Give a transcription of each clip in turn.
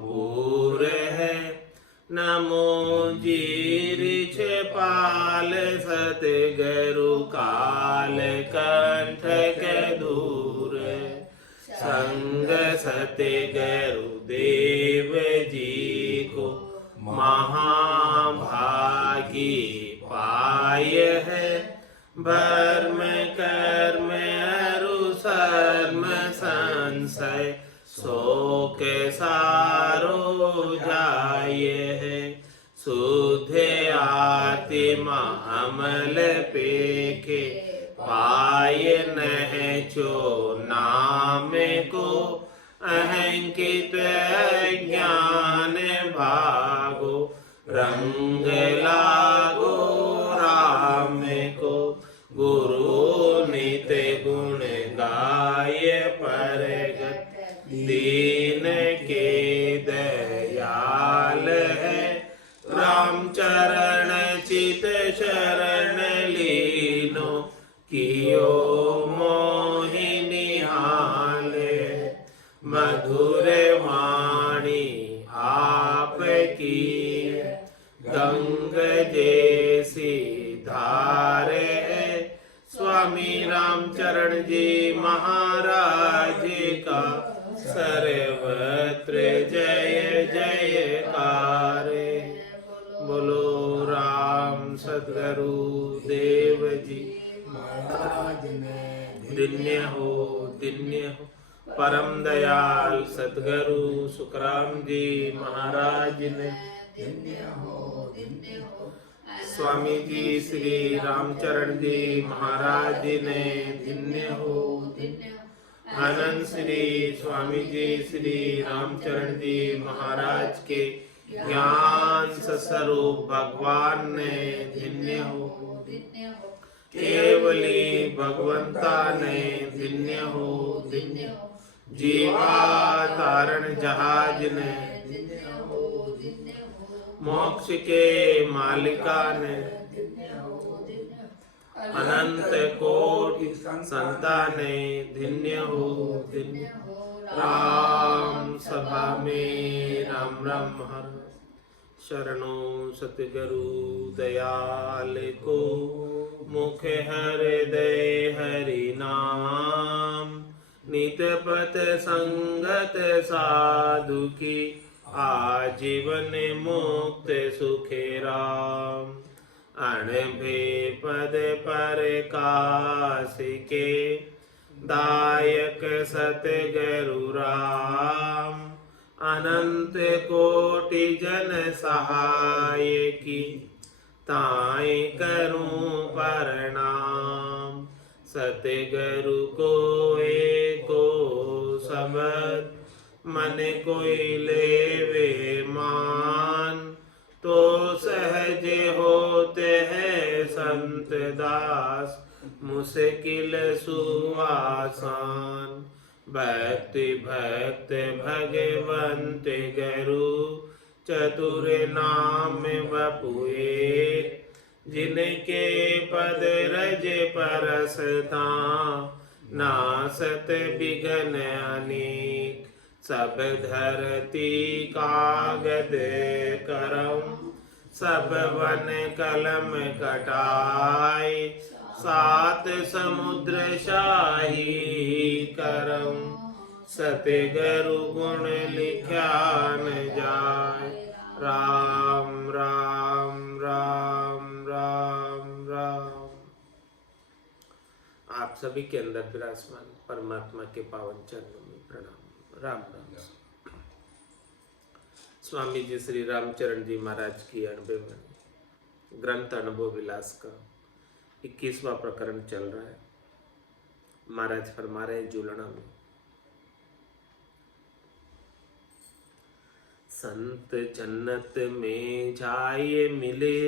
पूर है नमो जीरिछ पाल सतगुरु काल कंठ के दूर संग सतगुरु देव जी को महाभागी पाय है भर्म कर्म अरु सर्म संशय शोक सारो जाय है शुद्ध आत्मा अमल पेखे पाय नह चो नाम को अहंकित ज्ञान भागो रंग लागो राम को गुरु नित गुण गाय परगत दीन के दयाल है राम चरण चित शरण लीनो कियो मोहिनी हाल मधुर वाणी आप की गंग जैसी धार है स्वामी रामचरण जी महाराज का सर्वत्र जय जयकार। बोलो राम सद्गुरु देव जी महाराज ने दिन्य हो परम दयाल सद्गुरु सुखराम जी महाराज ने दिन्य हो स्वामी जी श्री रामचरण जी महाराज ने दिन्य हो आनंद श्री स्वामी जी श्री रामचरण जी महाराज के ज्ञान स्वरूप भगवान ने दिन्य हो केवली भगवंता ने दिन्य हो जीवा तारण जहाज ने मोक्ष के मालिका ने अनंत कोटि संताने धन्य हो राम सभा में राम राम हर शरणों सतगुरु दयाल को मुख हृदय हरि नाम नित पथ संगत साधु की आजीवन मुक्त सुखे राम अणभे पद पर काश के दायक सतगुरु राम अनंत कोटि जन सहाय की ताई करूं प्रणाम सतगुरु को एको सबद मन कोई लेवे मान तो सहज होते हैं संत दास मुश्किल सुआसान भक्ति भक्त भगवंत गुरु चतुर नाम बपुए जिनके पद रज परसता नासत बिघन अनेक सब धरती कागद करम सब वन कलम कटाए सात समुद्र शाही करम सतगुरु गुण लिख्या न जाय राम राम राम राम राम। आप सभी के अंदर विराजमान परमात्मा के पावन चरणों में प्रणाम राम राम। स्वामी जी श्री रामचरण जी महाराज की 90वें ग्रंथ अनुभव विलास का 21वां प्रकरण चल रहा है। महाराज फरमा रहे हैं जुलना में संत जन्नत में जाए मिले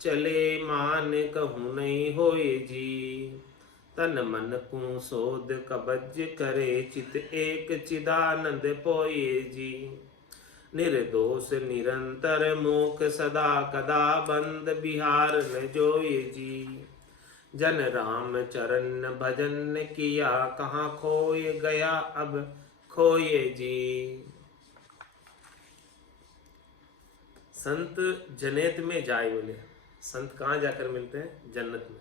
चले मान कहूँ नहीं होए जी तन मन को सोध कबज करे चित एक चिदानंद पोए जी निर्दोष निरंतर मोक सदा कदा बंद बिहार न जोए जी जन राम चरण भजन किया कहाँ खोए गया अब खोए जी। संत जनेत में जाए बोले। संत कहाँ जाकर मिलते हैं? जन्नत में।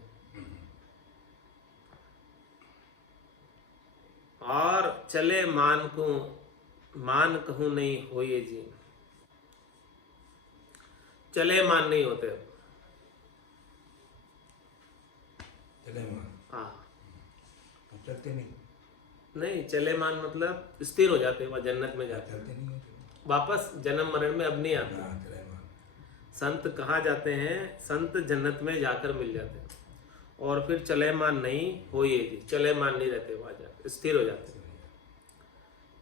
और चले मान को मान कहूं नहीं होए जी। चले मान नहीं होते। चले मान, हाँ, चलते नहीं, नहीं चले मान मतलब स्थिर हो जाते, वह जन्नत में जाते चलते हैं, नहीं है। वापस जन्म मरण में अब नहीं आते। हाँ, चले मान। संत कहाँ जाते हैं? संत जन्नत में जाकर मिल जाते हैं। और फिर चलेमान नहीं होइए जी, चलेमान नहीं रहते, वहां जाकर स्थिर हो जाते,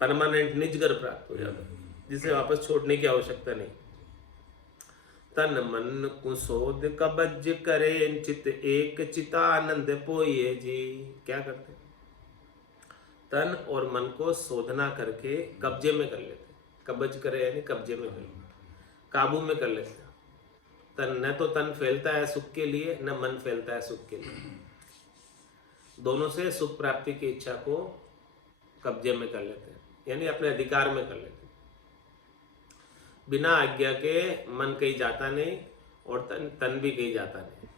परमानेंट निज घर प्राप्त हो जाता है, जिसे वापस छोड़ने की आवश्यकता नहीं। तन मन कुशोध कबज करे चित एक चितानंद पोइए जी। क्या करते हैं? तन और मन को शोधना करके कब्जे में कर लेते। कब्ज करे यानी कब्जे में कर लेते, काबू में कर लेते हैं। तन न तो तन फैलता है सुख के लिए, न मन फैलता है सुख के लिए। दोनों से सुख प्राप्ति की इच्छा को कब्जे में कर लेते हैं, यानी अपने अधिकार में कर लेते हैं। बिना आज्ञा के मन कहीं जाता नहीं और तन भी कहीं जाता नहीं।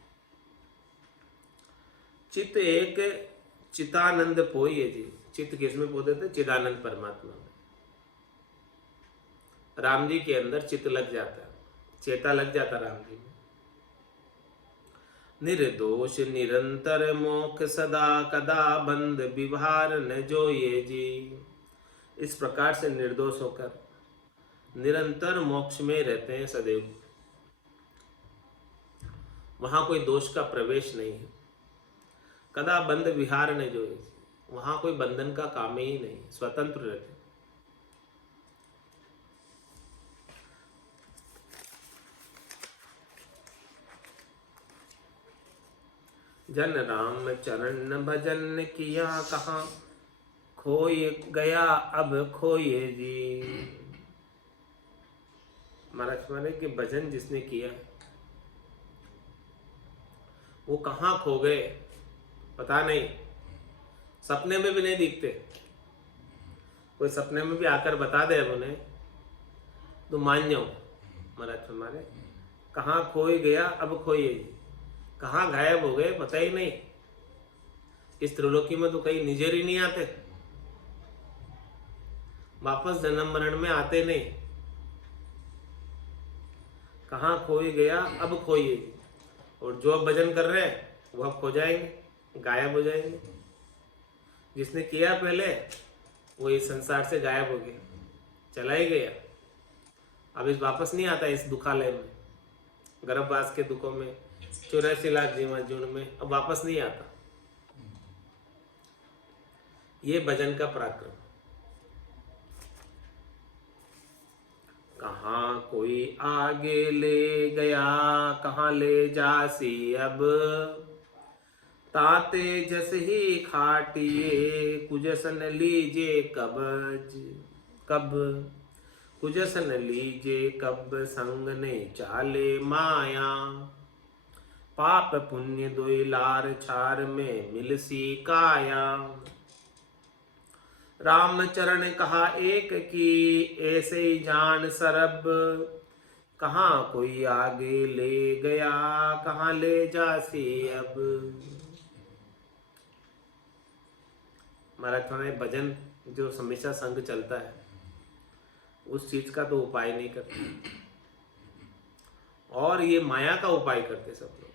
चित्त एक चितानंद पोइए जी। चित्त किसमें पो देते? चिदानंद परमात्मा में। राम जी के अंदर चित्त लग जाता है, चेता लग जाता राम जी में। निर्दोष निरंतर मोक्ष सदा कदा बंद विभार न जो ये जी। इस प्रकार से निर्दोष होकर निरंतर मोक्ष में रहते हैं सदैव। वहां कोई दोष का प्रवेश नहीं है। कदा बंद विहार न जो ये, वहां कोई बंधन का काम ही नहीं, स्वतंत्र रहते। जन राम चरण भजन किया कहाँ, खोए गया अब खोए जी। महाराज माने कि भजन जिसने किया वो कहाँ खो गए पता नहीं, सपने में भी नहीं दिखते। कोई सपने में भी आकर बता दे अब उन्हें तो मान जाओ। महाराज हमारे कहाँ खोए गया अब खोए जी, कहाँ गायब हो गए पता ही नहीं। इस त्रिलोकी में तो कहीं निजर ही नहीं आते, वापस जन्म मरण में आते नहीं। कहाँ खोए गया अब खोइए, और जो अब भजन कर रहे हैं वो अब खो जाएंगे, गायब हो जाएंगे। जिसने किया पहले वो इस संसार से गायब हो गया, चला ही गया। अब इस वापस नहीं आता इस दुखालय में, गर्भवास के दुखों में, 84 लाख जीवन जून में अब वापस नहीं आता। ये भजन का पराक्रम। कहाँ कोई आगे ले गया कहाँ ले जासी अब, ताते जस ही खाटिए कुजसन लीजे कबज कब, कुजसन लीजे कब संग ने चाले माया, पाप पुण्य दोई लार छार में मिलसी काया। राम चरण कहा एक की ऐसे ही जान सरब, कहाँ कोई आगे ले गया कहाँ ले जासी अब। महाराज थोड़ा भजन जो हमेशा संग चलता है उस चीज का तो उपाय नहीं करते, और ये माया का उपाय करते सब लोग।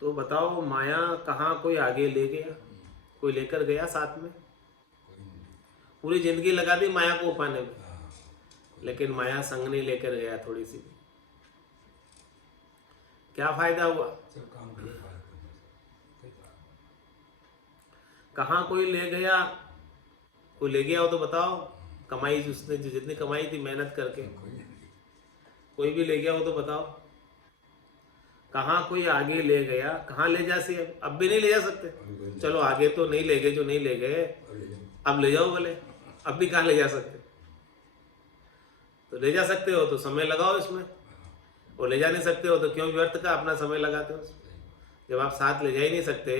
तो बताओ माया कहाँ कोई आगे ले गया, कोई लेकर गया साथ में? पूरी जिंदगी लगा दी माया को पाने में, लेकिन माया संग नहीं लेकर गया थोड़ी सी भी। क्या फायदा हुआ? कहाँ कोई ले गया? कोई ले गया हो तो बताओ। कमाई उसने जितनी कमाई थी मेहनत करके, कोई भी ले गया हो तो बताओ। कहाँ कोई आगे ले गया कहाँ ले जा सी अब भी नहीं ले जा सकते। चलो आगे तो नहीं ले गए, जो नहीं ले गए अब ले जाओ बोले, अब भी कहाँ ले जा सकते? तो ले जा सकते हो तो समय लगाओ इसमें, और ले जा नहीं सकते हो तो क्यों व्यर्थ का अपना समय लगाते हो? जब आप साथ ले जा ही नहीं सकते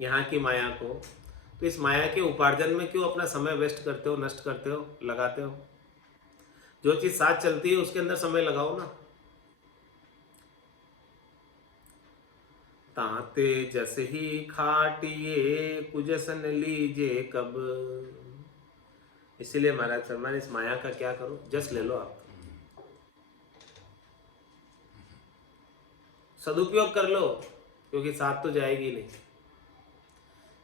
यहाँ की माया को, तो इस माया के उपार्जन में क्यों अपना समय वेस्ट करते हो, नष्ट करते हो, लगाते हो? जो चीज साथ चलती है उसके अंदर समय लगाओ ना। ताते जस ही खाटिए कुजसन लीजे कब। इसीलिए महाराज शर्मा ने इस माया का क्या करो, जस ले लो आप, सदुपयोग कर लो, क्योंकि साथ तो जाएगी नहीं।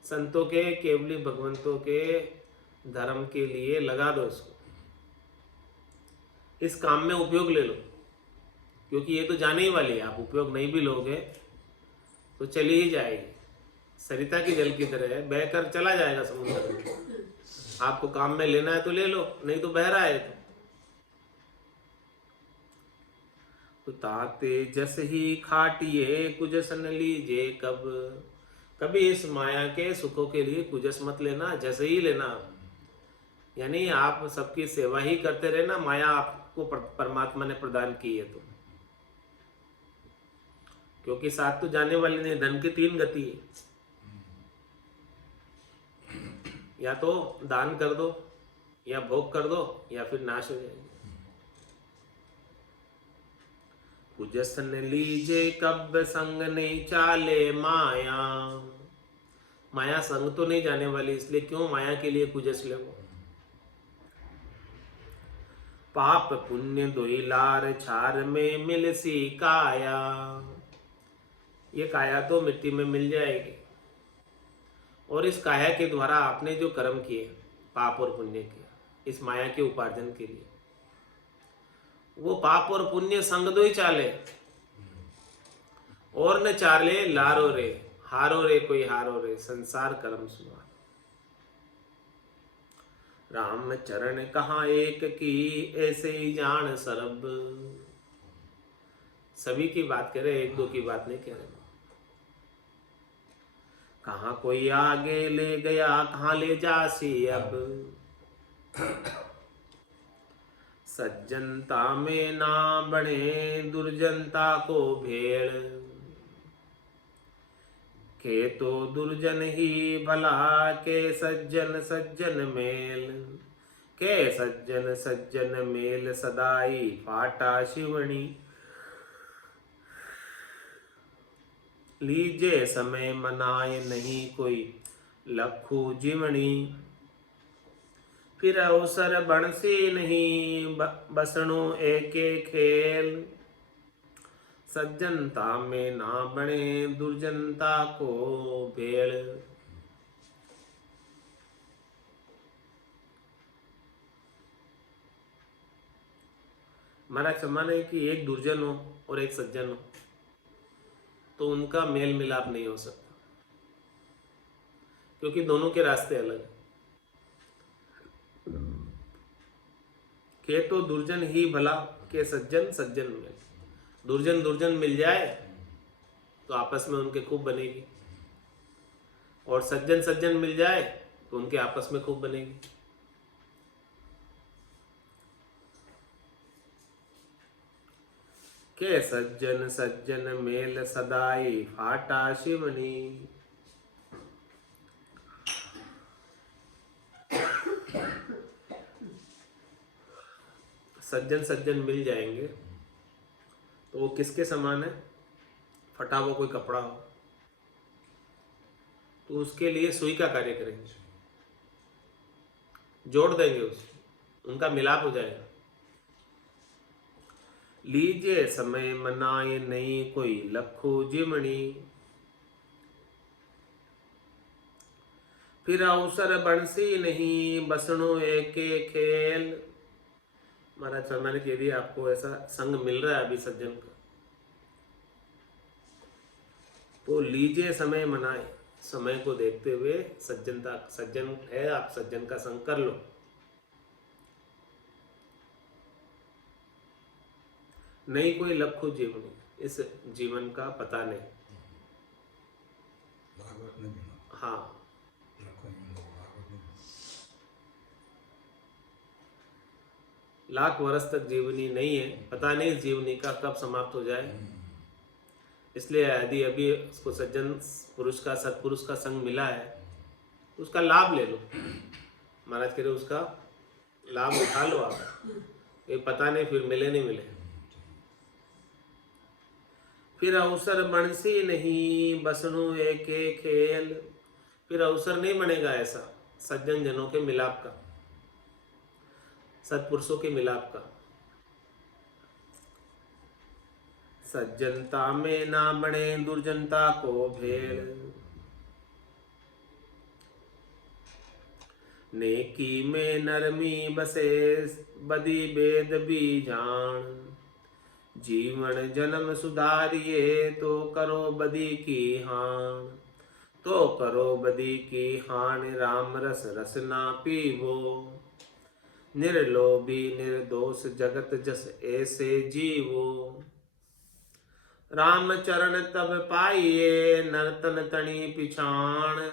संतों के, केवली भगवंतों के धर्म के लिए लगा दो इसको, इस काम में उपयोग ले लो, क्योंकि ये तो जाने ही वाली है। आप उपयोग नहीं भी लोगे तो चली ही जाएगी, सरिता की जल की तरह है, बहकर चला जाएगा समुद्र में। आपको काम में लेना है तो ले लो, नहीं तो बह रहा है तो ताते जस ही खाटिए कुजसन लीजे कब। कभी इस माया के सुखों के लिए कुजस मत लेना, जैसे ही लेना। यानी आप सबकी सेवा ही करते रहना, माया आपको परमात्मा ने प्रदान की है तो, क्योंकि साथ तो जाने वाली नहीं। धन की 3 गति है, या तो दान कर दो, या भोग कर दो, या फिर नाश हो जाएगी। कुजसन लीजे कब संग नहीं चाले माया। माया संग तो नहीं जाने वाली, इसलिए क्यों माया के लिए कुजस ले। पाप पुण्य दोई लार छार में मिल सी काया। ये काया तो मिट्टी में मिल जाएगी, और इस काया के द्वारा आपने जो कर्म किए, पाप और पुण्य किया इस माया के उपार्जन के लिए, वो पाप और पुण्य संग दो ही चाले, और न चाले लारो रे, हारो रे कोई हारो रे, संसार कर्म सुना। राम चरण कहाँ एक की, ऐसे ही जान सरब। सभी की बात कह रहे, एक दो की बात नहीं कह रहे। कहाँ कोई आगे ले गया, कहाँ ले जासी अब। सज्जनता में ना बने दुर्जनता को भेड़। के तो दुर्जन ही भला, के सज्जन सज्जन मेल। के सज्जन सज्जन मेल, सदाई फाटा शिवणी। लीजे समय मनाए नहीं कोई लखू जीवनी। फिर अवसर बणसी नहीं, बसणु एके खेल। सज्जनता में ना बने दुर्जनता को भेड़। महाराज सम्मान कि एक दुर्जन हो और एक सज्जन हो तो उनका मेल मिलाप नहीं हो सकता, क्योंकि दोनों के रास्ते अलग हैं। के तो दुर्जन ही भला, के सज्जन सज्जन मिल। दुर्जन दुर्जन मिल जाए तो आपस में उनके खूब बनेगी, और सज्जन सज्जन मिल जाए तो उनके आपस में खूब बनेगी। के सज्जन सज्जन मेल, सदाई फाटा शिवनी। सज्जन सज्जन मिल जाएंगे तो वो किसके समान है? फटा हुआ कोई कपड़ा हो तो उसके लिए सुई का कार्य करेंगे, जोड़ देंगे उसको, उनका मिलाप हो जाएगा। लीजिए समय मनाए नहीं कोई लखो जिमणी। फिर अवसर बंसी नहीं, बसणो एके खेल। महाराज शर्मा ने यदि आपको ऐसा संग मिल रहा है अभी सज्जन का, तो लीजिए समय मनाए, समय को देखते हुए सज्जनता, सज्जन है आप सज्जन का संग कर लो। नहीं कोई लखो जीवनी, इस जीवन का पता नहीं। हाँ, लाख वर्ष तक जीवनी नहीं है, पता नहीं इस जीवनी का कब समाप्त हो जाए। इसलिए यदि अभी उसको सज्जन पुरुष का, सत्पुरुष का संग मिला है तो उसका लाभ ले लो। महाराज कह रहे उसका लाभ उठा लो आप, ये पता नहीं फिर मिले नहीं मिले। फिर अवसर बनसी नहीं बसनु एक खेल, फिर अवसर नहीं बनेगा ऐसा सज्जन जनों के मिलाप का, सत्पुरुषों के मिलाप का। सज्जनता में ना बने दुर्जनता को भेल, नेकी में नरमी बसे बदी बेद बीजान, जीवन जन्म सुधारिए तो करो बदी की हान, तो करो बदी की हान राम रस रस ना पीवो, निर्लोभी निर्दोष जगत जस ऐसे जीवो, राम चरण तब पाइए नर्तन तणी पिछाण,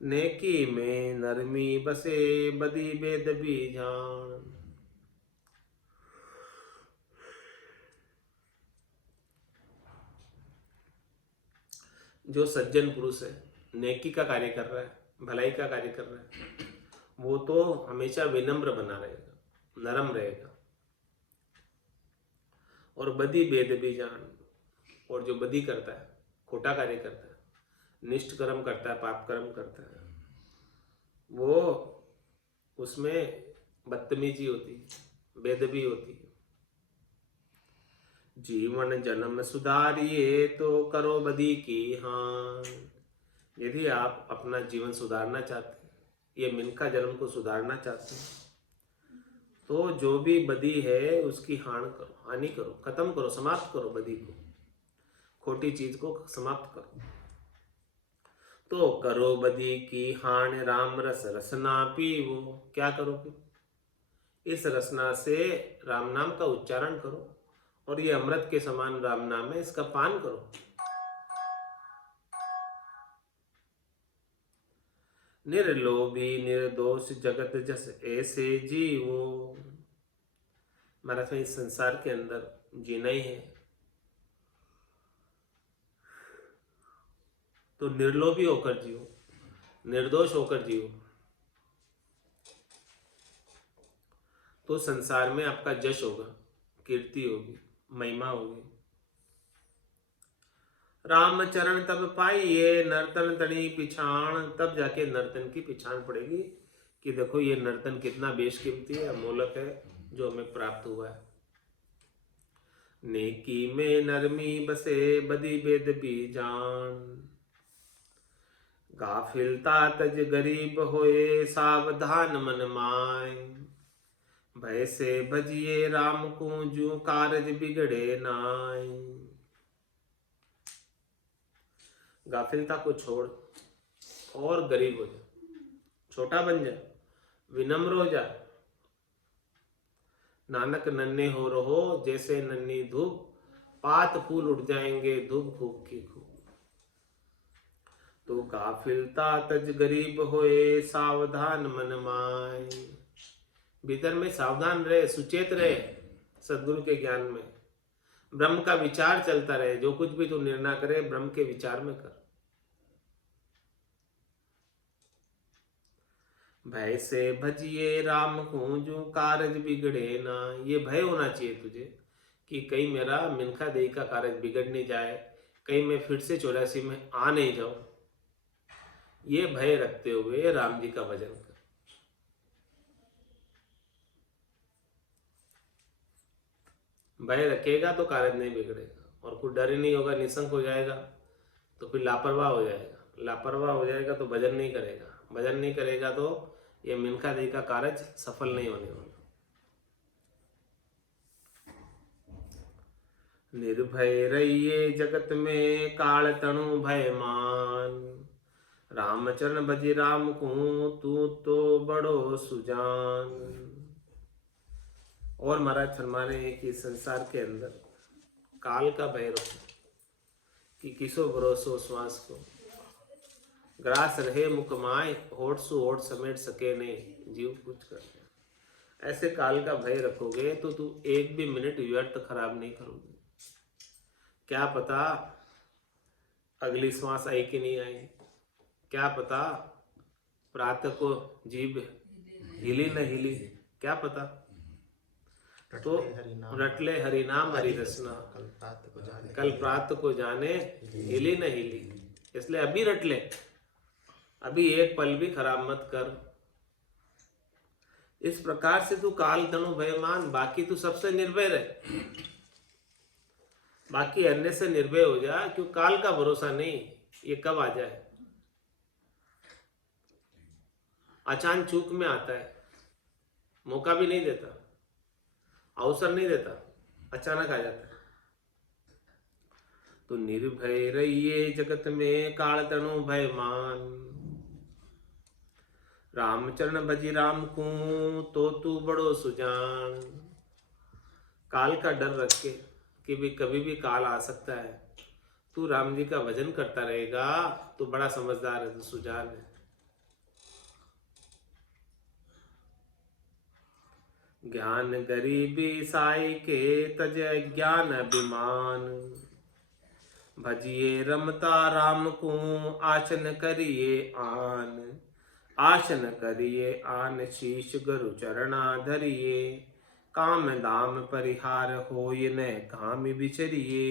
नेकी में नरमी बसे बदी बेद बीजान। जो सज्जन पुरुष है, नेकी का कार्य कर रहा है, भलाई का कार्य कर रहा है, वो तो हमेशा विनम्र बना रहेगा, नरम रहेगा। और बदी बेद बीजान, और जो बदी करता है, खोटा कार्य करता है, निष्ठ कर्म करता है, पाप कर्म करता है, वो उसमें बदतमीजी होती है, बेदबी होती है। जीवन जन्म सुधारिए तो करो बदी की हान, यदि आप अपना जीवन सुधारना चाहते हैं, ये मिनका जन्म को सुधारना चाहते हैं, तो जो भी बदी है उसकी हानि करो, खत्म करो, समाप्त करो, बदी को, खोटी चीज को समाप्त करो। तो करो बदी की हान राम रस रसना पीवो, क्या करो फिर? इस रसना से राम नाम का उच्चारण करो, और ये अमृत के समान राम नाम है, इसका पान करो। निर्लोभी निर्दोष जगत जस ऐसे जीवो, महाराज इस संसार के अंदर जीना ही है तो निर्लोभी होकर जियो, निर्दोष होकर जियो, तो संसार में आपका जश होगा, कीर्ति होगी, महिमा होगी। राम चरण तब पाइए नर्तन तनी पिछाण, तब जाके नर्तन की पिछाण पड़ेगी कि देखो ये नर्तन कितना बेशकीमती है, अमोलक है, जो हमें प्राप्त हुआ है। नेकी में नरमी बसे बदी बेद बीजान, गाफिलता तज गरीब होए सावधान मन माय, भय से भजिए राम को जू कारज बिगड़े नाय। गाफिलता को छोड़ और गरीब हो जा, छोटा बन जा, विनम्र हो जा। नानक नन्हे हो रहो जैसे नन्ही धूप, पात फूल उड़ जाएंगे धूप खूब की खूब। तो गाफिलता तज गरीब होए सावधान मन माय, भीतर में सावधान रहे, सुचेत रहे, सदगुरु के ज्ञान में ब्रह्म का विचार चलता रहे। जो कुछ भी तू निर्णय करे ब्रह्म के विचार में कर। भय से भजिए राम को जो कारज बिगड़े ना, ये भय होना चाहिए तुझे कि कहीं मेरा मिनखा देही का कारज बिगड़ नहीं जाए, कहीं मैं फिर से 84 में आ नहीं जाऊं। ये भय रखते हुए राम जी का भजन कर। भय रखेगा तो कारज नहीं बिगड़ेगा, और कुछ डर ही नहीं होगा, निशंक हो जाएगा तो फिर लापरवाह हो जाएगा, लापरवाह हो जाएगा तो भजन नहीं करेगा, भजन नहीं करेगा तो ये मिनखा देही का कारज सफल नहीं होने वाला। निर्भय रहिए जगत में काल तणु भय मान, रामचरण भज राम को तू तो बड़ो सुजान। और महाराज फरमाने हैं कि संसार के अंदर काल का भय रखो कि किसो भरोसो श्वास को, ग्रास रहे मुख माय, होठ सु होठ समेट सके नहीं जीव कुछ कर। ऐसे काल का भय रखोगे तो तू एक भी मिनट व्यर्थ खराब नहीं करोगे। क्या पता अगली श्वास आई कि नहीं आई, क्या पता प्रातः को जीभ हिली न हिली, क्या पता। तो रट ले हरि नाम हरि रसना, कल प्रात को जाने हिली न हिली। इसलिए अभी रट ले, अभी एक पल भी खराब मत कर। इस प्रकार से तू काल तनु भयमान, बाकी तू सबसे निर्भय रहे, बाकी अन्य से निर्भय हो जा, क्यों काल का भरोसा नहीं, ये कब आ जाए। अचानक चूक में आता है, मौका भी नहीं देता, अवसर नहीं देता, अचानक आ जाता है। तो निर्भय रहिए जगत में काल तनु भयमान, रामचरण भजी राम को तो तू बड़ो सुजान। काल का डर रख के कि भी कभी भी काल आ सकता है, तू राम जी का भजन करता रहेगा तो बड़ा समझदार है, तो सुजान है। ज्ञान गरीबी साई के तज ज्ञान अभिमान, भजिए रमता राम को आसन करिए आन। आसन करिए आन शीश गुरु चरणा धरिए, काम दाम परिहार होय न काम बिचरिए।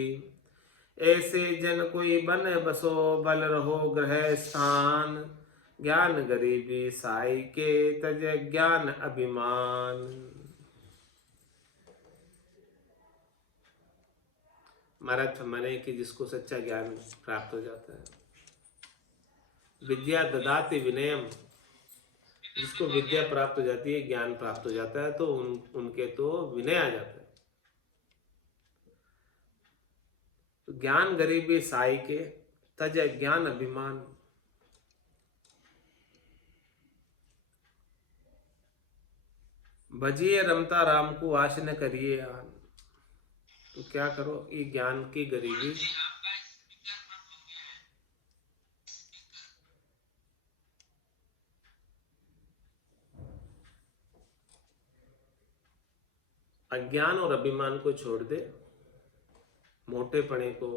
ऐसे जन कोई बन बसो बल रहो ग्रह स्थान, ज्ञान गरीबी साई के तज ज्ञान अभिमान। मरथ मने कि जिसको सच्चा ज्ञान प्राप्त हो जाता है। विद्या ददाति विनयम, जिसको विद्या प्राप्त हो जाती है, ज्ञान प्राप्त हो जाता है, तो उनके तो विनय आ जाता है। तो ज्ञान गरीबी साई के तज ज्ञान अभिमान। भजिए रमता राम को आसन करिए आन। तो क्या करो, ये ज्ञान की गरीबी अज्ञान और अभिमान को छोड़ दे, मोटेपने को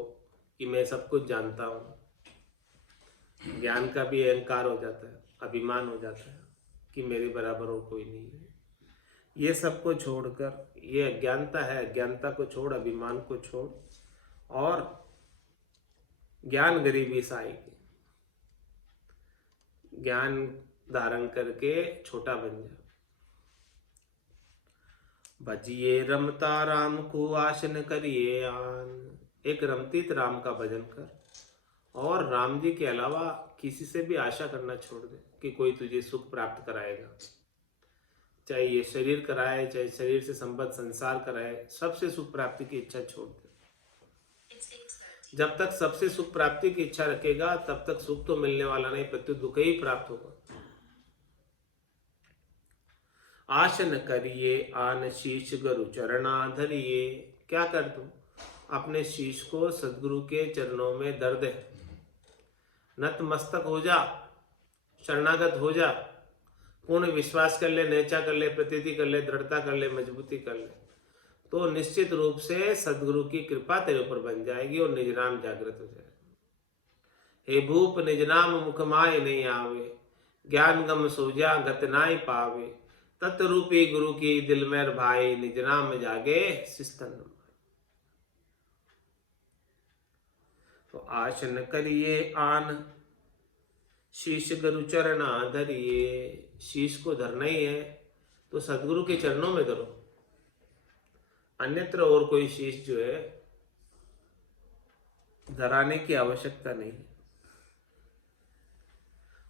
कि मैं सब कुछ जानता हूं। ज्ञान का भी अहंकार हो जाता है, अभिमान हो जाता है कि मेरे बराबर और कोई नहीं है। ये सब को छोड़कर, ये अज्ञानता है, अज्ञानता को छोड़, अभिमान को छोड़ और ज्ञान गरीबी साई की, ज्ञान धारण करके छोटा बन जा। भजिए रमता राम को आसन करिए आन। एक रमतीत राम का भजन कर और राम जी के अलावा किसी से भी आशा करना छोड़ दे कि कोई तुझे सुख प्राप्त कराएगा। चाहे ये शरीर कराए, चाहे शरीर से संबद्ध संसार कराए, सबसे सुख प्राप्ति की इच्छा छोड़ दे। जब तक सबसे सुख प्राप्ति की इच्छा रखेगा तब तक सुख तो मिलने वाला नहीं, प्रत्युत दुख ही प्राप्त होगा। आसन करिए आन शीश गुरु चरणा धरिए। क्या कर तू, अपने शीश को सदगुरु के चरणों में धर दे, नतमस्तक हो जा, शरणागत हो जा, पूर्ण विश्वास कर ले, नेचा कर ले, प्रतीति कर ले, दृढ़ता कर ले, मजबूती कर ले, तो निश्चित रूप से सदगुरु की कृपा तेरे ऊपर बन जाएगी और निज नाम जागृत हो जाएगा। हे भूप निज नाम मुख माय नहीं आवे, ज्ञान गम सोजा गत नाय पावे। तत्रूपी गुरु की दिल में भाई, निज नाम जागे सिस्तन। तो आसन करिए आन शीश गुरु चरणा धरिए। शीश को धरना ही है तो सदगुरु के चरणों में धरो, अन्यत्र और कोई शीश जो है धराने की आवश्यकता नहीं,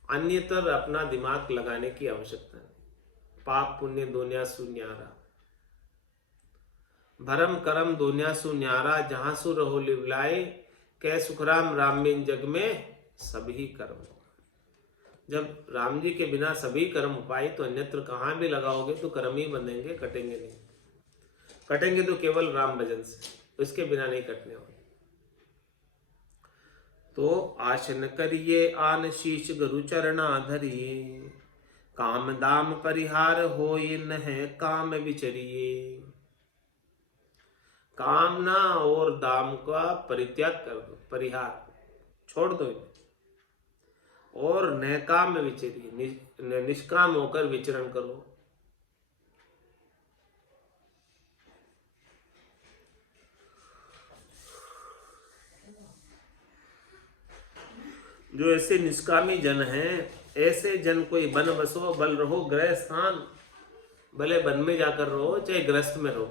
अन्यत्र अपना दिमाग लगाने की आवश्यकता नहीं। पाप पुण्य दुनिया सुन्यारा, भरम करम दुनिया सुन्यारा, जहां सु रहो लिवलाए, कै सुखराम राम बिन जग में सभी कर्म। जब राम जी के बिना सभी कर्म उपाय, तो अन्यत्र कहां भी लगाओगे तो कर्म ही बंधेंगे, कटेंगे नहीं। कटेंगे तो केवल राम भजन से, उसके बिना नहीं कटने वाले। तो आसन करिए आन शीश गुरु चरणा धरिए, काम दाम परिहार होय नह काम विचरिए। कामना और दाम का परित्याग कर दो, परिहार छोड़ दो और नहकाम में विचरिए, निष्काम होकर विचरण करो। जो ऐसे निष्कामी जन हैं, ऐसे जन कोई बन बसो बल रहो ग्रह स्थान, भले वन में जाकर रहो चाहे ग्रस्त में रहो,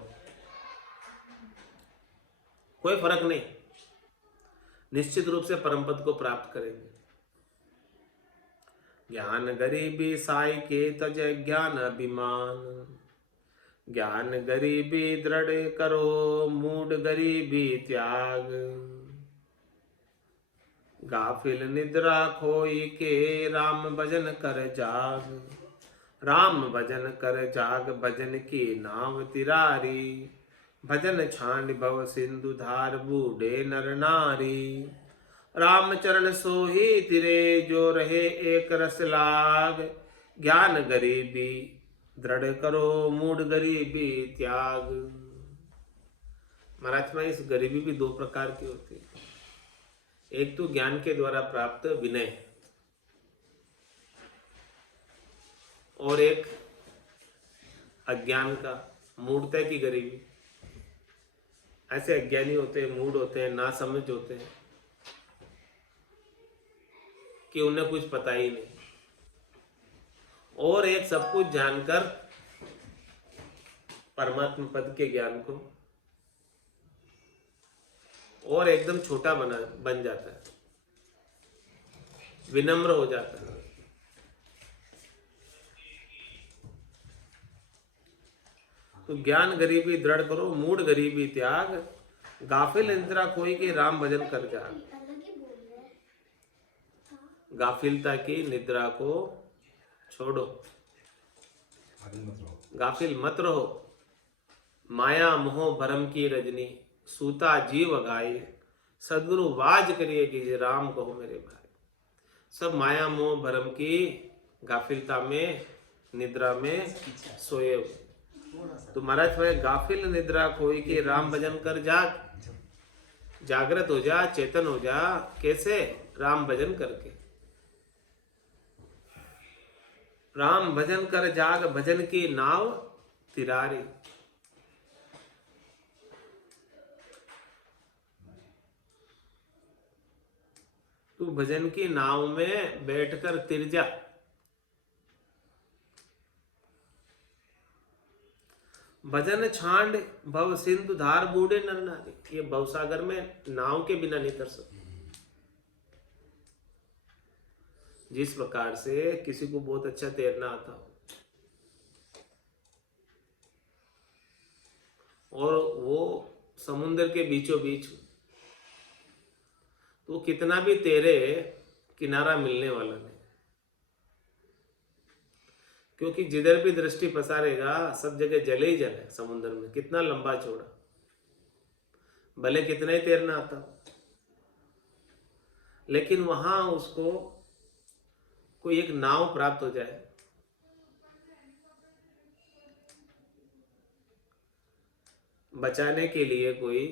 कोई फर्क नहीं, निश्चित रूप से परम पद को प्राप्त करेंगे। ज्ञान गरीबी साई के तज ज्ञान अभिमान, ज्ञान गरीबी दृढ़ करो मूड गरीबी त्याग, गाफिल निद्रा खोई के राम भजन कर जाग, राम भजन कर जाग भजन की नाव तिरारी, भजन छांड भव सिंधु धार बूढ़े नर नारी, राम चरण सोही तिरे जो रहे एक रस लाग, ज्ञान गरीबी दृढ़ करो मूड गरीबी त्याग। महाराज में इस गरीबी भी दो प्रकार की होती है, एक तो ज्ञान के द्वारा प्राप्त विनय, और एक अज्ञान का मूढ़ता की गरीबी। ऐसे अज्ञानी होते हैं, मूढ़ होते हैं, ना समझ होते हैं कि उन्हें कुछ पता ही नहीं, और एक सब कुछ जानकर परमात्मा पद के ज्ञान को और एकदम छोटा बन जाता है, विनम्र हो जाता है। तो ज्ञान गरीबी दृढ़ करो मूड गरीबी त्याग, गाफिल निद्रा खोई के राम भजन कर जाग। गाफिलता की निद्रा को छोड़ो, गाफिल मत रहो। माया मोह भरम की रजनी, सूता जीव गाय, सदगुरु वाज करिए कीजिए राम कहो मेरे भाई। सब माया मोह भरम की गाफिलता में, निद्रा में सोए हुए। तो महाराज में गाफिल निद्रा खोई के राम भजन कर जाग, जागृत हो जा, चेतन हो जा। कैसे? राम भजन करके। राम भजन कर जाग भजन की नाव तिरारी। तू भजन की नाव में बैठकर तिर जा। भजन छांड भव सिंधु धार बूढ़े नर नारी। ये भवसागर में नाव के बिना नहीं तर सकते। जिस प्रकार से किसी को बहुत अच्छा तैरना आता हो और वो समुद्र के बीचों बीच, तो कितना भी तैरे किनारा मिलने वाला नहीं, क्योंकि जिधर भी दृष्टि पसारेगा सब जगह जल ही जल है। समुद्र में कितना लंबा चौड़ा, भले कितना ही तैरना आता हो, लेकिन वहां उसको कोई एक नाव प्राप्त हो जाए, बचाने के लिए कोई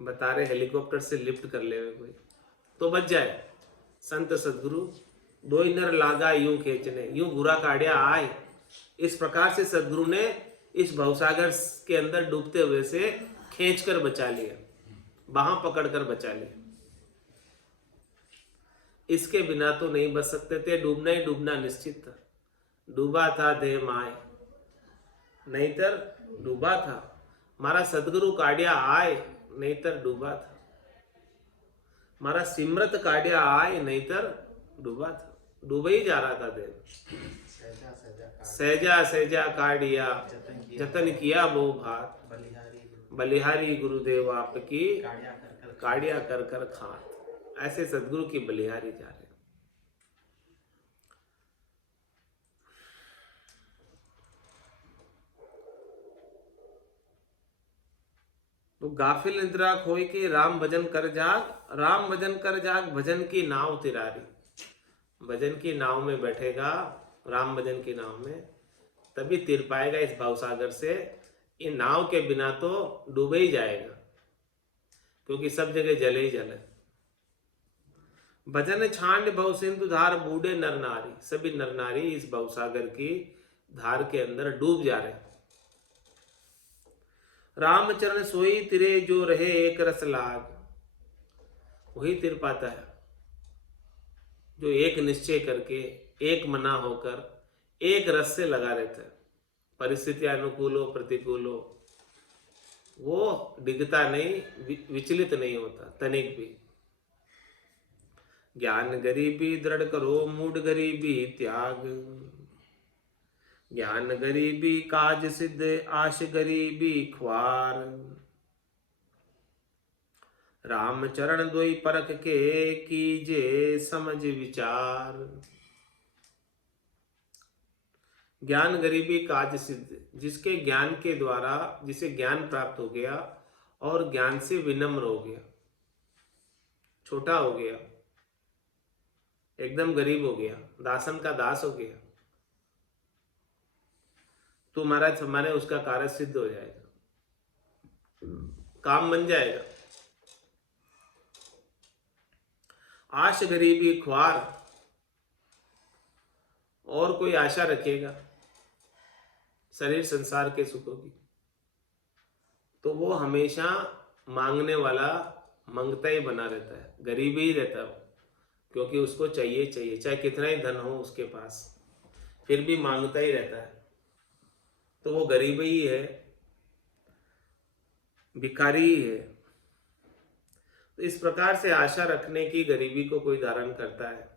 बता रहे हेलीकॉप्टर से लिफ्ट कर ले कोई, तो बच जाए। संत सदगुरु दो नर लागा यूं खींचने, यूं बुरा काढ़िया आए। इस प्रकार से सदगुरु ने इस भवसागर के अंदर डूबते हुए से खींचकर बचा लिया, बाहां पकड़कर बचा लिया। इसके बिना तो नहीं बच सकते थे, डूबना ही डूबना निश्चित था। डूबा था देह माए, नहींतर डूबा था। मारा सदगुरु काढ़िया आए, नहींतर डूबा था। मारा सिमरत काढ़िया आए, नहींतर डूबा था। डूबे ही जा रहा था देव। सहजा सहजा काढ़िया जतन किया वो भात, बलिहारी गुरुदेव आपकी काढ़िया कर कर खात। ऐसे सदगुरु की बलिहारी जा रहे। तो गाफिल निद्रा खोई के राम भजन कर जाग, राम भजन कर जाग भजन की नाव तिरारी। भजन की नाव में बैठेगा, राम भजन की नाव में, तभी तिर पाएगा इस भवसागर से। ये नाव के बिना तो डूबे ही जाएगा, क्योंकि सब जगह जले ही जले। भजन छांड भव सिंधु धार बूढ़े नर नारी। सभी नर नारी इस भवसागर की धार के अंदर डूब जा रहे। रामचरण सोई तिरे जो रहे एक रस लाग। वही तिर पाता है जो एक निश्चय करके, एक मना होकर, एक रस से लगा रहता है, परिस्थितियां अनुकूल हो प्रतिकूल हो, वो डिगता नहीं, विचलित नहीं होता तनिक भी। ज्ञान गरीबी दृढ़ करो, मूड गरीबी त्याग। ज्ञान गरीबी काज सिद्ध, आश गरीबी ख्वार। राम चरण दोई परख के, कीजे समझ विचार। ज्ञान गरीबी काज सिद्ध, जिसके ज्ञान के द्वारा, जिसे ज्ञान प्राप्त हो गया और ज्ञान से विनम्र हो गया, छोटा हो गया, एकदम गरीब हो गया, दासन का दास हो गया, तो महाराज हमारे उसका कार्य सिद्ध हो जाएगा, काम बन जाएगा। आश गरीबी ख्वार, और कोई आशा रखेगा शरीर संसार के सुखों की, तो वो हमेशा मांगने वाला, मांगता ही बना रहता है, गरीब ही रहता है, क्योंकि उसको चाहिए चाहिए, चाहे कितना ही धन हो उसके पास, फिर भी मांगता ही रहता है, तो वो गरीब ही है, भिखारी ही है। तो इस प्रकार से आशा रखने की गरीबी को कोई धारण करता है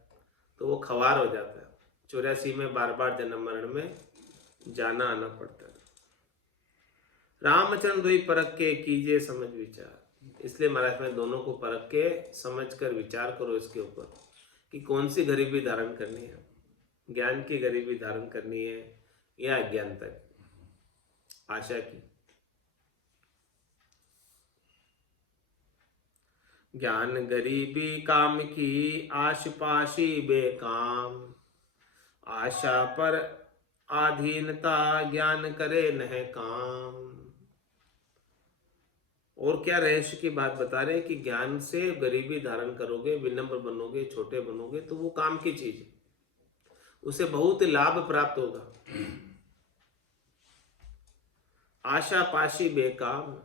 तो वो खवार हो जाता है, 84 में बार बार जन्म मरण में जाना आना पड़ता है। रामचंद्र दुई परख के, कीजिए समझ विचार। इसलिए महाराज में दोनों को परख के समझ कर विचार करो इसके ऊपर कि कौन सी गरीबी धारण करनी है, ज्ञान की गरीबी धारण करनी है या अज्ञानता की, आशा की। ज्ञान गरीबी काम की, आश पाशी बेकाम। आशा पर आधीनता, ज्ञान करे नह काम। और क्या रहस्य की बात बता रहे हैं कि ज्ञान से गरीबी धारण करोगे, विनम्र बनोगे, छोटे बनोगे, तो वो काम की चीज है, उसे बहुत लाभ प्राप्त होगा। आशा पाशी बेकाम,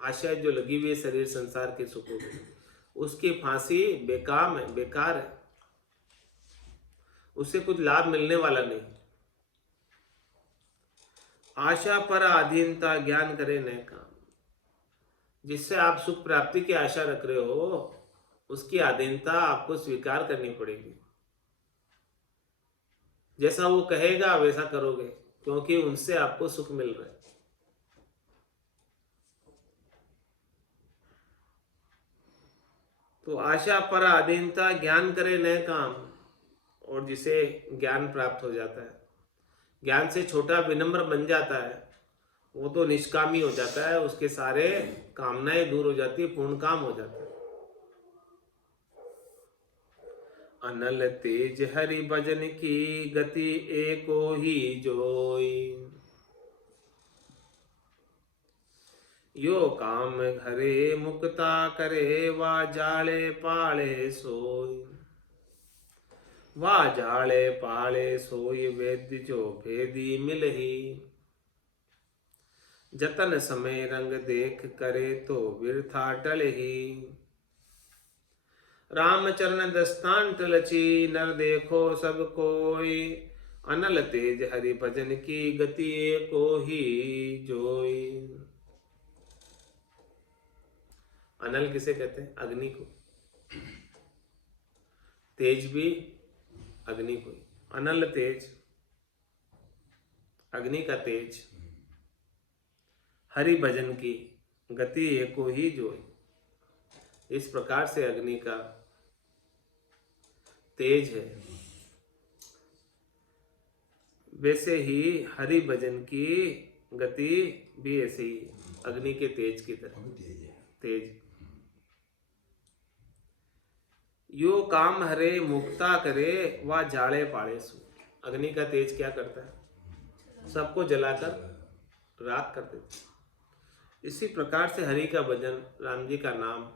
आशा जो लगी हुई है शरीर संसार के सुखों में, उसकी फांसी बेकाम है, बेकार है, उससे कुछ लाभ मिलने वाला नहीं। आशा पर अधीनता, ज्ञान करे नए काम। जिससे आप सुख प्राप्ति की आशा रख रहे हो, उसकी अधीनता आपको स्वीकार करनी पड़ेगी। जैसा वो कहेगा वैसा करोगे, क्योंकि उनसे आपको सुख मिल रहा है। तो आशा पर अधीनता, ज्ञान करे नए काम। और जिसे ज्ञान प्राप्त हो जाता है, ज्ञान से छोटा विनम्र बन जाता है, वो तो निष्कामी हो जाता है, उसके सारे कामनाएं दूर हो जाती है, पूर्ण काम हो जाता है। अनल तेज हरि भजन की, गति एको ही जोई। यो काम घरे मुक्ता करे, वा जाले पाले सोई। वा जाले पाले सोई, वेद्य जो भेदी मिलही। जतन समय रंग देख करे, तो बिरथा टलही। राम चरण दस्तान टलची, नर देखो सब कोई। अनल तेज हरि भजन की, गति एको ही जोई। अनल किसे कहते हैं? अग्नि को। तेज भी अग्नि को। अनल तेज, अग्नि का तेज। हरि भजन की गति एको ही जोई। इस प्रकार से अग्नि का तेज है, वैसे ही हरि भजन की गति भी ऐसे ही अग्नि के तेज की तरह तेज। यो काम हरे मुक्ता करे, वा जाले पाड़े सो। अग्नि का तेज क्या करता है? सबको जलाकर राख कर देता। इसी प्रकार से हरि का भजन, राम जी का नाम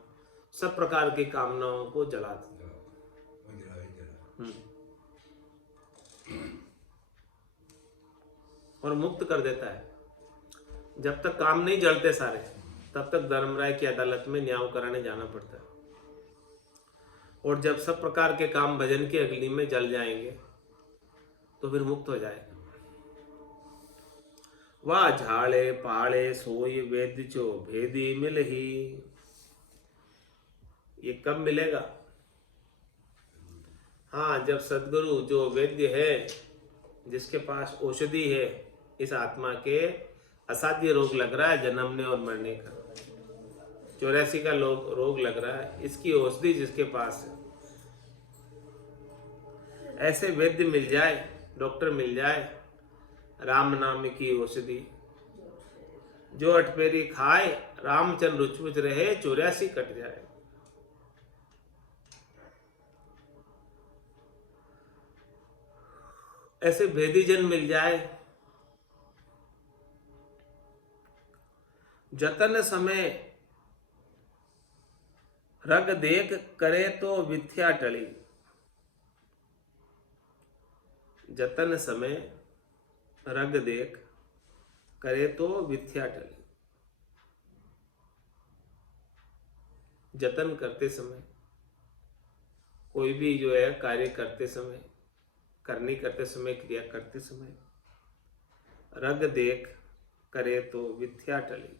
सब प्रकार की कामनाओं को जला देता। और मुक्त कर देता है। जब तक काम नहीं जलते सारे, तब तक धर्मराय की अदालत में न्याय कराने जाना पड़ता है। और जब सब प्रकार के काम भजन की अग्नि में जल जाएंगे तो फिर मुक्त हो जाएगा। वाह झाड़े पाड़े सोई वेद्य चो भेदी मिल ही। ये कब मिलेगा? हाँ, जब सदगुरु जो वेद्य है, जिसके पास औषधि है, इस आत्मा के असाध्य रोग लग रहा है जन्मने और मरने का, 84 का रोग लग रहा है, इसकी औषधि जिसके पास है, ऐसे वैद्य मिल जाए, डॉक्टर मिल जाए, राम नाम की औषधि जो अठपेरी खाए, रामचंद्र रुचमुच रहे, 84 कट जाए। ऐसे भेदी जन मिल जाए, जतन समय रग देख करे तो विद्या टली। जतन समय रग देख करे तो विद्या टली। जतन करते समय, कोई भी जो है कार्य करते समय, करनी करते समय, क्रिया करते समय रग देख करे तो विद्या टली।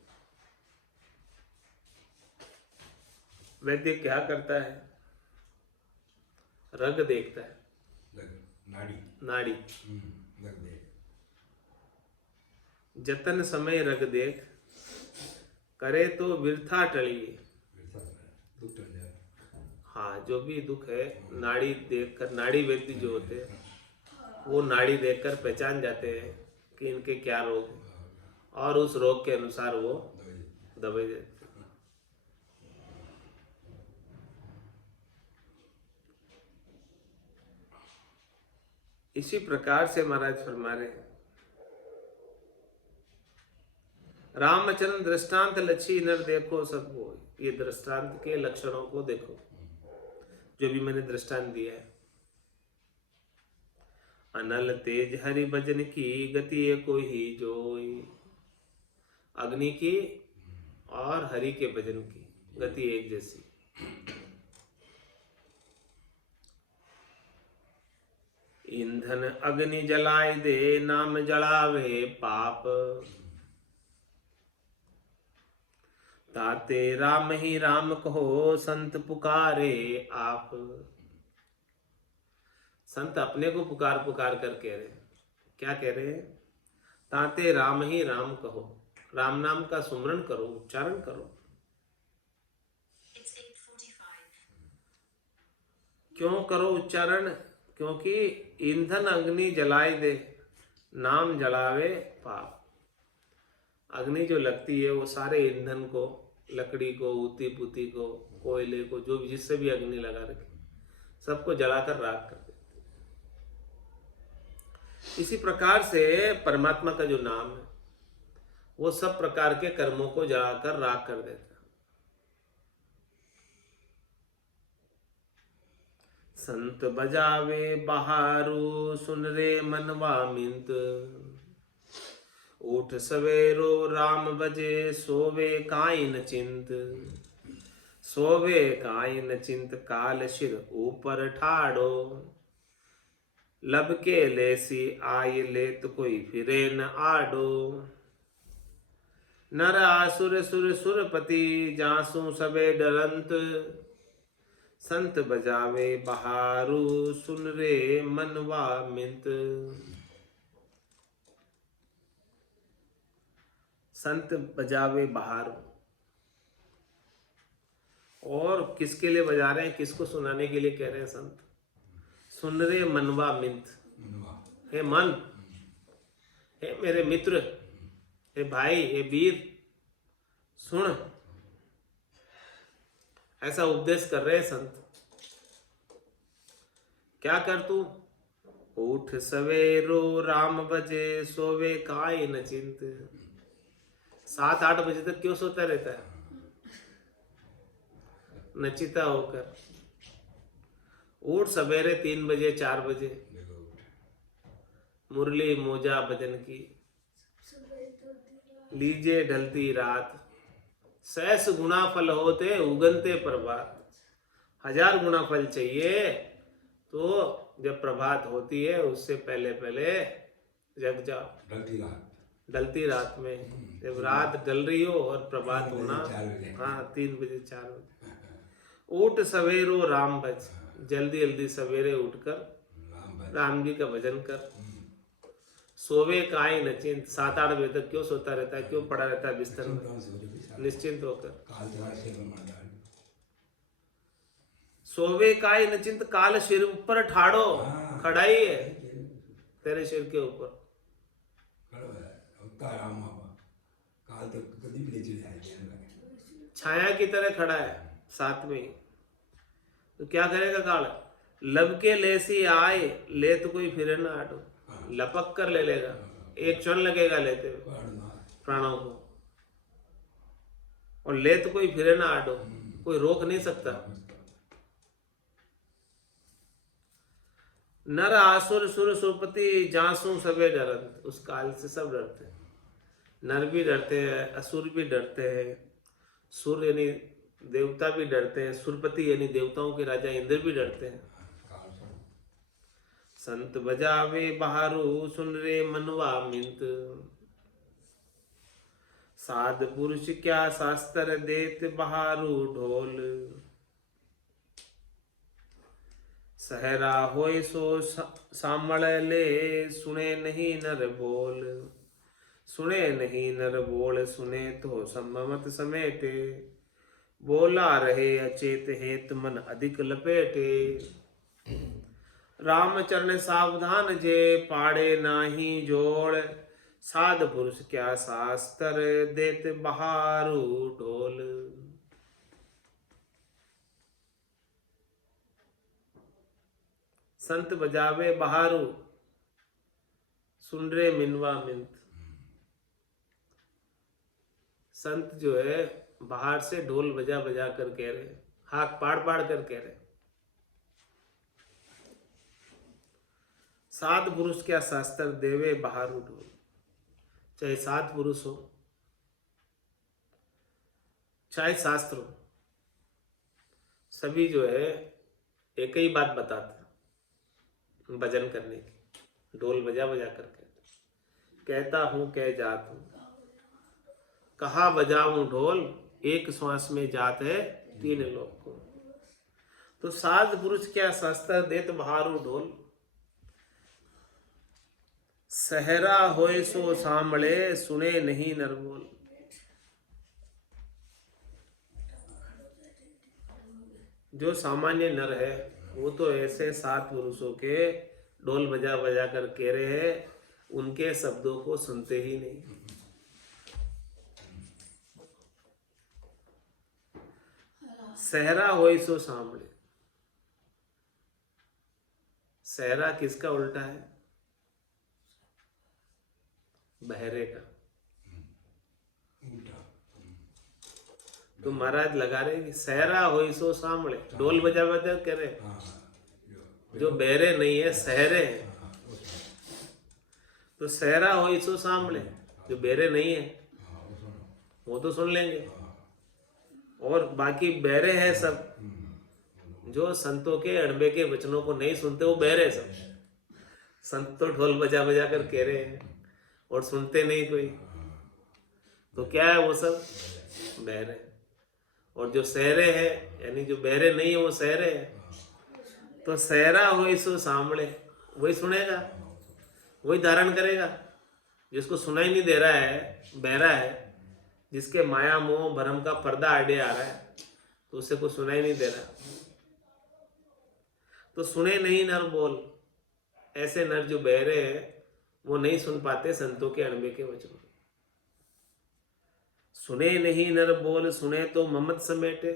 वैद्य क्या करता है? रग देखता है, नाड़ी। लग दे। जतन समय रग देख करे तो वृथा टली। हाँ, जो भी दुख है नाड़ी देखकर, नाड़ी वैद्य जो होते हैं वो नाड़ी देखकर पहचान जाते हैं कि इनके क्या रोग है और उस रोग के अनुसार वो दवाई देते हैं। इसी प्रकार से महाराज फरमा रहे हैं, रामचंद्र दृष्टांत लच्छी नर देखो सब वो। ये दृष्टांत के लक्षणों को देखो जो भी मैंने दृष्टांत दिया है। अनल तेज हरि भजन की गति एको ही जोई। अग्नि की और हरि के भजन की गति एक जैसी। ईंधन अग्नि जलाए दे, नाम जलावे पाप। ताते राम ही राम कहो, संत पुकारे आप। संत अपने को पुकार पुकार कर कह रहे हैं। क्या कह रहे हैं? ताते राम ही राम कहो, राम नाम का सुमरण करो, उच्चारण करो। क्यों करो उच्चारण? क्योंकि ईंधन अग्नि जलाए दे, नाम जलावे पाप। अग्नि जो लगती है वो सारे ईंधन को, लकड़ी को, ऊती पुती को, कोयले को, जो भी जिससे भी अग्नि लगा रखे, सबको जलाकर राख कर देती। इसी प्रकार से परमात्मा का जो नाम है वो सब प्रकार के कर्मों को जलाकर राख कर देता है। संत बजावे बहारू, सुन रे मनवा मिंत। उठ सवेरो राम बजे, सोवे काई न चिंत। सोवे काई न चिंत, काल शिर ऊपर ठाड़ो। लब के लेसी आय लेत, कोई फिरे न आडो। नर आसुर सुर सुरपति, जासू सबे डरंत। संत बजावे बहारू, सुन रे मनवा मिंत। संत बजावे बहारू, और किसके लिए बजा रहे हैं? किसको सुनाने के लिए कह रहे हैं संत? सुन रे मनवा मिंत। हे मन, हे मेरे मित्र, हे भाई, हे वीर, सुन। ऐसा उपदेश कर रहे हैं संत। क्या कर तू? उठ सवेरो राम बजे, सोवे काई न चिंत। 7-8 बजे तक क्यों सोता रहता है नचिता होकर? उठ सवेरे 3 बजे 4 बजे, मुरली मोजा भजन की लीजे ढलती रात। सहस गुना फल होते, उगनते प्रभात। 1000 गुना फल चाहिए तो जब प्रभात होती है उससे पहले पहले जग जाओ। ढलती रात में, जब रात ढल रही हो और प्रभात होना, हाँ 3 बजे 4 बजे, उठ सवेरो राम भज, जल्दी जल्दी सवेरे उठकर राम जी का भजन कर। सोवे काई न चिंत, 7-8 बजे तक क्यों सोता रहता है, क्यों पड़ा रहता है बिस्तर में, निश्चिंत होकर। सोवे काई न चिंत, काल सिर ऊपर ठाड़ो, खड़ाई है तेरे सिर के ऊपर। छाया की तरह खड़ा है साथ में ही, तो क्या करेगा काल? लब के लेसी आए, ले तो कोई फिरे ना आटो, लपक कर ले लेगा, एक क्षण लगेगा लेते हुए प्राणों को, और ले तो कोई फिरे ना आटो, कोई रोक नहीं सकता। नर आसुर सुर सुरपति जासू सबे डरत, उस काल से सब डरते हैं। नर भी डरते हैं, असुर भी डरते हैं, सुर यानी देवता भी डरते हैं, सुरपति यानी देवताओं के राजा इंद्र भी डरते हैं। संत बजावे बहारू, सुन रे मनवा मिंत, साध पुरुष क्या शास्त्र देत बहारू ढोल। सहरा होय सो सामल ले, सुने नहीं नर बोल, सुने नहीं नर बोल, सुने तो संभमत समेटे, बोला रहे अचेत हेत मन अधिक लपेटे। रामचरण सावधान जे, पाड़े नाही जोड़, साध पुरुष क्या शास्त्र देत बहारू ढोल। संत बजावे बहारू, सुन रे मिनवा मिंत। संत जो है बाहर से ढोल बजा बजा कर कह रहे, हाथ पाड़ पाड़ कर कह रहे, सात पुरुष क्या शास्त्र देवे बहारू ढोल। चाहे 7 पुरुष हो, चाहे शास्त्र हो, सभी जो है एक ही बात बताते हैं भजन करने की। ढोल बजा बजा कर कहता हूं कह जात हूं, कहा बजाऊं ढोल, एक श्वास में जात है 3 लोक को। तो 7 पुरुष क्या शास्त्र देत बहारू ढोल, सहरा होए सो सांभले, सुने नहीं नर बोल। जो सामान्य नर है वो तो ऐसे 7 पुरुषों के ढोल बजा बजा कर कह रहे हैं, उनके शब्दों को सुनते ही नहीं। सहरा होए सो सांभले, सहरा किसका उल्टा है? बहरे का। तो महाराज लगा रहे कि सहरा होई सो सांभले, ढोल बजा बजा कह रहे, जो बहरे नहीं है सहरे हैं। तो सहरा होई सो सांभले, जो बहरे नहीं है वो तो सुन लेंगे, और बाकी बहरे हैं सब, जो संतों के अड़बे के वचनों को नहीं सुनते वो बहरे सब। संत तो ढोल बजा बजा कर कह रहे हैं और सुनते नहीं कोई, तो क्या है वो सब बहरे। और जो सहरे हैं यानी जो बहरे नहीं है वो सहरे हैं। तो सहरा हो सो सांभले, वही सुनेगा, वही धारण करेगा। जिसको सुनाई नहीं दे रहा है, बहरा है, जिसके माया मोह भरम का पर्दा आड़े आ रहा है, तो उसे कुछ सुनाई नहीं दे रहा। तो सुने नहीं नर बोल, ऐसे नर जो बहरे हैं वो नहीं सुन पाते संतों के अणबे के वचन। सुने नहीं नर बोल, सुने तो ममत समेटे।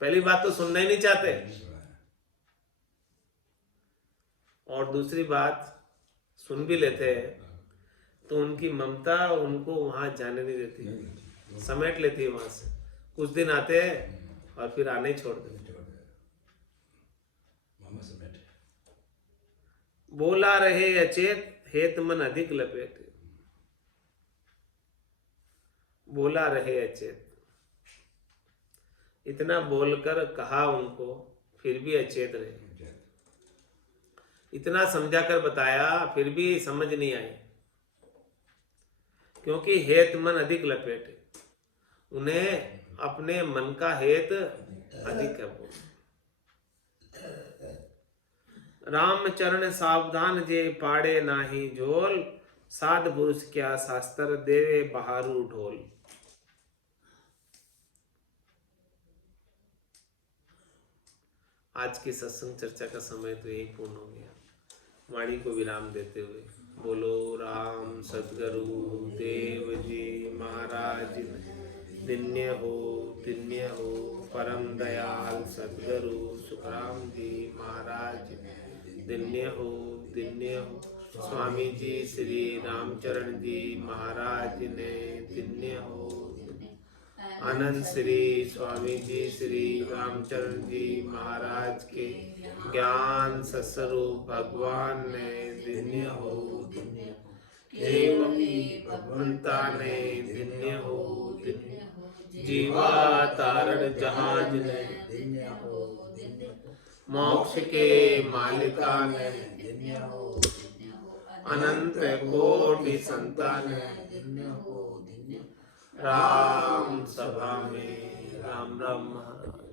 पहली बात तो सुनना ही नहीं चाहते, और दूसरी बात सुन भी लेते हैं तो उनकी ममता उनको वहां जाने नहीं देती, समेट लेती है वहां से। कुछ दिन आते हैं और फिर आने ही छोड़ देते। बोला रहे अचेत, हेत मन अधिक लपेटे। बोला रहे अचेत, इतना बोलकर कहा उनको, फिर भी अचेत रहे। इतना समझाकर बताया, फिर भी समझ नहीं आई, क्योंकि हेत मन अधिक लपेटे। उन्हें अपने मन का हेत अधिक है। राम चरण सावधान जे पाड़े नाही झोल, साध पुरुष क्या शास्त्र देवे बहारू ढोल। आज की सत्संग चर्चा का समय तो यही पूर्ण हो गया। वाणी को विराम देते हुए बोलो राम सद्गुरु देव जी महाराज दिन्य हो परम दयाल सद्गुरु सुखराम जी महाराज दिन्य हो स्वामी जी श्री रामचरण जी महाराज ने दिन्य हो। आनंद श्री स्वामी जी श्री रामचरण जी महाराज के ज्ञान सस्वरूप भगवान ने दिन्य हो। भगवंता ने दिन्य हो। जीवा तारण जहाज ने मोक्ष के मालिका ने अनंत कोटि संतान राम सभा में राम राम महाराज।